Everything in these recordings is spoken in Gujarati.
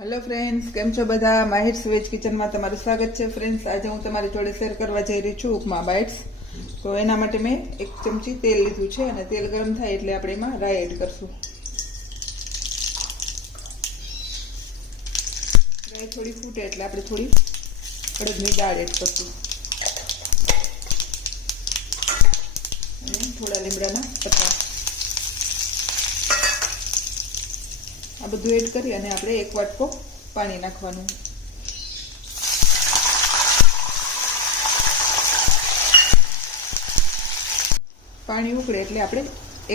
હેલો ફ્રેન્ડ્સ, કેમ છો બધા? માહિર્સ વેજ કિચનમાં તમારું સ્વાગત છે. ફ્રેન્ડ્સ, આજે હું તમારી જોડે શેર કરવા જઈ રહી છું ઉપમા બાઇટ્સ. તો એના માટે મેં 1 ચમચી તેલ લીધું છે અને તેલ ગરમ થાય એટલે આપણે એમાં રાઈ એડ કરશું. રાઈ થોડી ફૂટે એટલે આપણે થોડી અડદની દાળ એડ કરશું અને થોડા લીમડાના પત્તા. આ બધું એડ કરી અને આપણે 1 વાટકો પાણી નાખવાનું. પાણી ઉકળે એટલે આપણે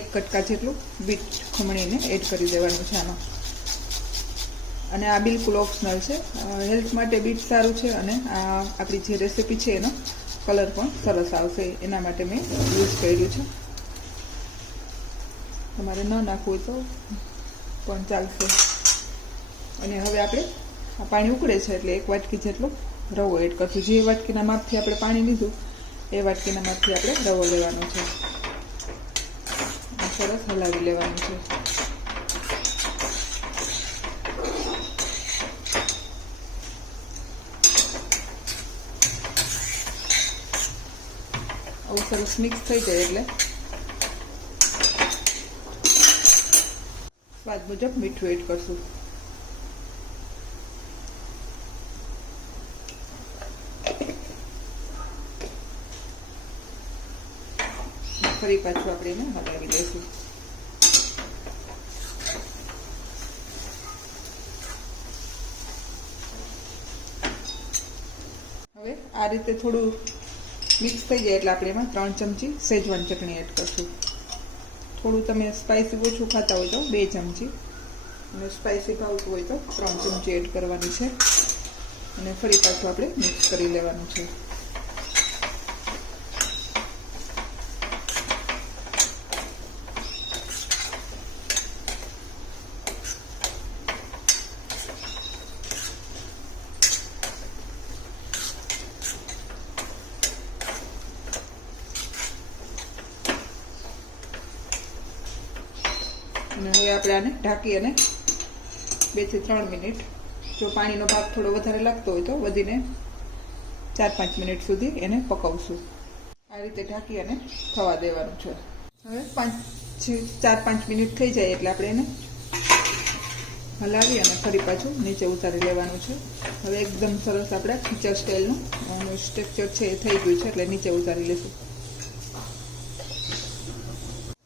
1 કટકા જેટલું બીટ ખમણીને એડ કરી દેવાનું છે આમાં. અને આ બિલકુલ ઓપ્શનલ છે. હેલ્થ માટે બીટ સારું છે અને આ આપણી જે રેસીપી છે એનો કલર પણ સરસ આવશે એના માટે મેં યુઝ કર્યું છે. તમારે ન નાખવું હોય તો પણ ચાલશે. અને હવે આપણે આ પાણી ઉકળે છે એટલે 1 વાટકી જેટલો રવો એડ કરશું. જે વાટકીના માપથી આપણે પાણી લીધું એ વાટકીના માપથી આપણે રવો લેવાનો છે. સરસ હલાવી લેવાનું છે. આવું સરસ મિક્સ થઈ જાય એટલે સ્વાદ મુજબ મીઠું એડ કરશું. ફરી પાછું આપણે એને હલાવી લઈશું. હવે આ રીતે થોડું મિક્સ થઈ જાય એટલે આપણે એમાં 3 ચમચી સેજવાન ચટણી એડ કરશું. થોડું તમે સ્પાઇસી ઓછું ખાતા હોય તો 2 ચમચી અને સ્પાઇસી ભાવતું હોય તો 3 ચમચી એડ કરવાની છે. અને ફરી પાછું આપણે મિક્સ કરી લેવાનું છે. અને હવે આપણે આને ઢાંકી અને 2 થી 3 મિનિટ, જો પાણીનો ભાગ થોડો વધારે લાગતો હોય તો વધીને 4-5 મિનિટ સુધી એને પકવશું. આ રીતે ઢાંકી અને થવા દેવાનું છે. હવે 4-5 મિનિટ થઈ જાય એટલે આપણે એને હલાવી અને ફરી પાછું નીચે ઉતારી લેવાનું છે. હવે એકદમ સરસ આપણા ખીચા સ્ટાઇલનું સ્ટ્રક્ચર છે એ થઈ ગયું છે એટલે નીચે ઉતારી લઈશું.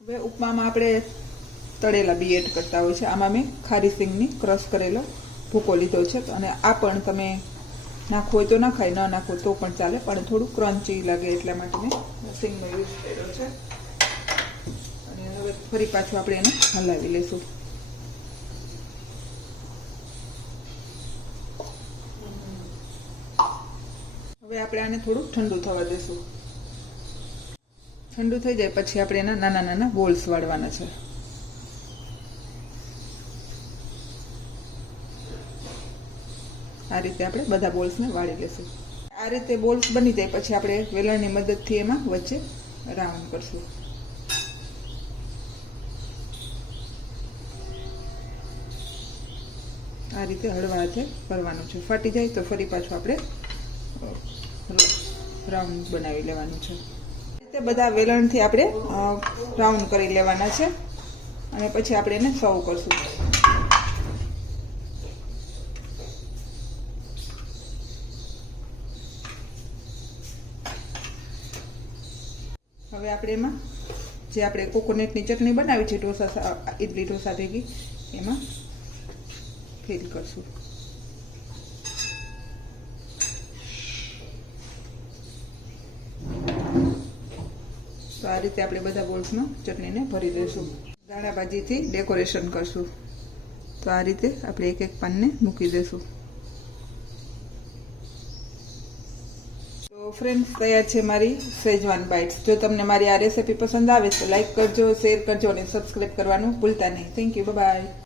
હવે ઉપમામાં આપણે તળેલા બી એડ કરતા હોય છે. આમાં મેં ખારી સિંગની ક્રશ કરેલો ભૂકો લીધો છે અને આ પણ તમે નાખવો હોય તો નાખાય, ન નાખવો તો પણ ચાલે, પણ થોડું ક્રન્ચી લાગે એટલા માટે મેં સિંગનો યુઝ કર્યો છે. અને હવે ફરી પાછું આપણે એને હલાવી લઈશું. હવે આપણે આને થોડું ઠંડુ થવા દઈશું. ઠંડુ થઈ જાય પછી આપણે એના નાના નાના બોલ્સ વાળવાના છે. આ રીતે આપણે બધા બોલ્સને વાળી લેશું. આ રીતે બોલ્સ બની જાય પછી આપણે વેલણની મદદથી એમાં વચ્ચે રાઉન્ડ કરશું. આ રીતે હળવા હાથે કરવાનું છે. ફાટી જાય તો ફરી પાછું આપણે રાઉન્ડ બનાવી લેવાનું છે. આ રીતે બધા વેલણથી આપણે રાઉન્ડ કરી લેવાના છે અને પછી આપણે એને સર્વ કરશું. હવે આપણે એમાં જે આપણે કોકોનટની ચટણી બનાવી છે ઇડલી ઢોસા ભેગી એમાં ફિલ કરશું. તો આ રીતે આપણે બધા બોલ્સનો ચટણીને ભરી દઈશું. દાણા ભાજીથી ડેકોરેશન કરશું. તો આ રીતે આપણે 1-1 પાનને મૂકી દઈશું. ફ્રેન્ડ્સ, તૈયાર છે મારી સેજવાન બાઇટ્સ. જો તમને મારી આ રેસીપી પસંદ આવે તો લાઈક કરજો, શેર કરજો અને સબસ્ક્રાઈબ કરવાનું ભૂલતા નહીં. Thank you. બાય.